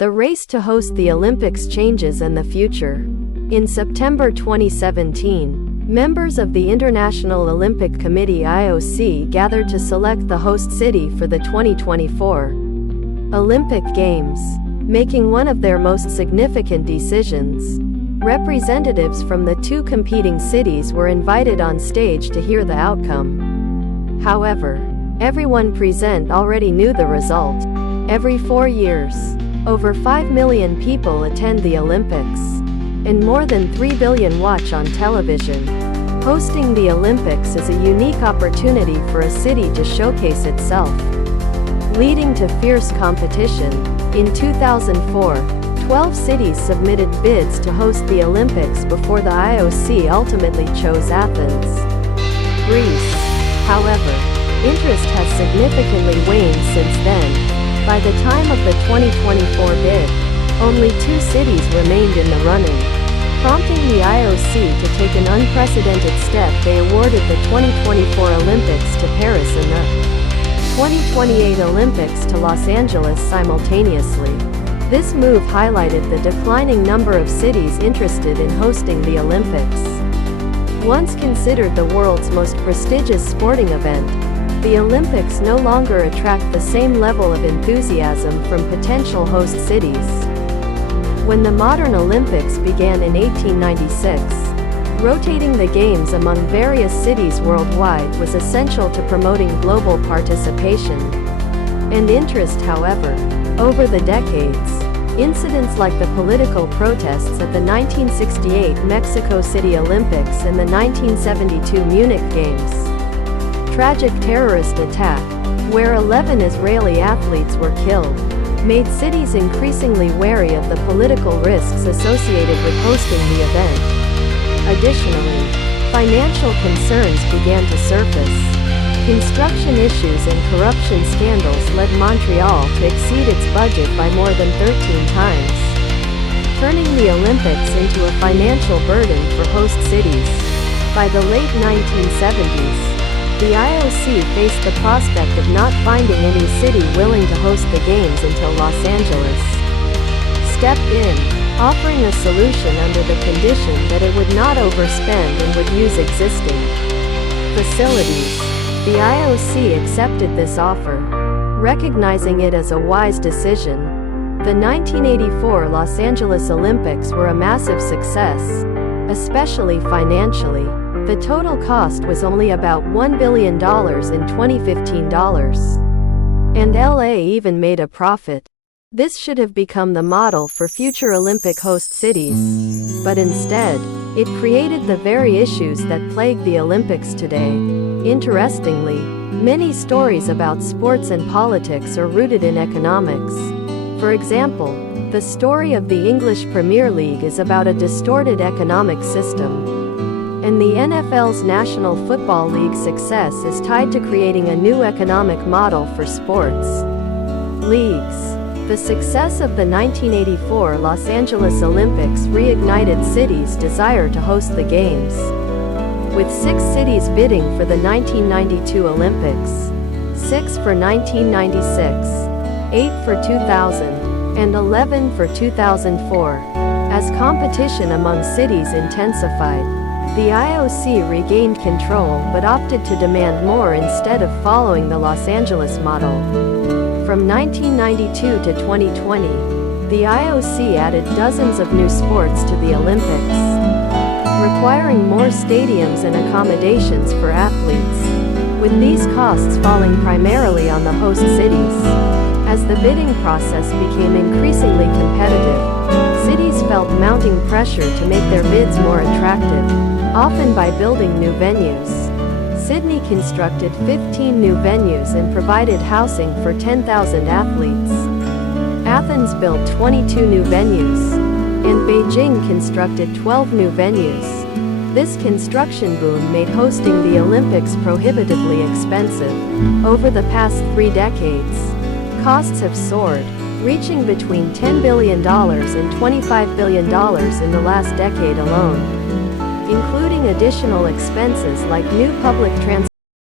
The race to host the Olympics changes and the future. In September 2017, members of the International Olympic Committee (IOC) gathered to select the host city for the 2024 Olympic Games, making one of their most significant decisions. Representatives from the two competing cities were invited on stage to hear the outcome. However, everyone present already knew the result. Every 4 years, over 5 million people attend the Olympics, and more than 3 billion watch on television. Hosting the Olympics is a unique opportunity for a city to showcase itself, leading to fierce competition. In 2004, 12 cities submitted bids to host the Olympics before the IOC ultimately chose Athens, Greece. However, interest has significantly waned since then. By the time of the 2024 bid, only 2 cities remained in the running, prompting the IOC to take an unprecedented step. They awarded the 2024 Olympics to Paris and the 2028 Olympics to Los Angeles simultaneously. This move highlighted the declining number of cities interested in hosting the Olympics. Once considered the world's most prestigious sporting event, the Olympics no longer attract the same level of enthusiasm from potential host cities. When the modern Olympics began in 1896, rotating the Games among various cities worldwide was essential to promoting global participation and interest. However, over the decades, incidents like the political protests at the 1968 Mexico City Olympics and the 1972 Munich Games, tragic terrorist attack, where 11 Israeli athletes were killed, made cities increasingly wary of the political risks associated with hosting the event. Additionally, financial concerns began to surface. Construction issues and corruption scandals led Montreal to exceed its budget by more than 13 times, turning the Olympics into a financial burden for host cities. By the late 1970s, the IOC faced the prospect of not finding any city willing to host the Games until Los Angeles stepped in, offering a solution under the condition that it would not overspend and would use existing facilities. The IOC accepted this offer, recognizing it as a wise decision. The 1984 Los Angeles Olympics were a massive success, especially financially. The total cost was only about $1 billion in 2015 dollars. And LA even made a profit. This should have become the model for future Olympic host cities. But instead, it created the very issues that plague the Olympics today. Interestingly, many stories about sports and politics are rooted in economics. For example, the story of the English Premier League is about a distorted economic system. And the NFL's National Football League success is tied to creating a new economic model for sports leagues. The success of the 1984 Los Angeles Olympics reignited cities' desire to host the Games, with 6 cities bidding for the 1992 Olympics, 6 for 1996, 8 for 2000, and 11 for 2004. As competition among cities intensified, the IOC regained control but opted to demand more instead of following the Los Angeles model. From 1992 to 2020, the IOC added dozens of new sports to the Olympics, requiring more stadiums and accommodations for athletes, with these costs falling primarily on the host cities. As the bidding process became increasingly competitive, cities felt mounting pressure to make their bids more attractive, often by building new venues. Sydney constructed 15 new venues and provided housing for 10,000 athletes. Athens built 22 new venues, and Beijing constructed 12 new venues. This construction boom made hosting the Olympics prohibitively expensive. Over the past 3 decades, costs have soared, reaching between $10 billion and $25 billion in the last decade alone, including additional expenses like new public transportation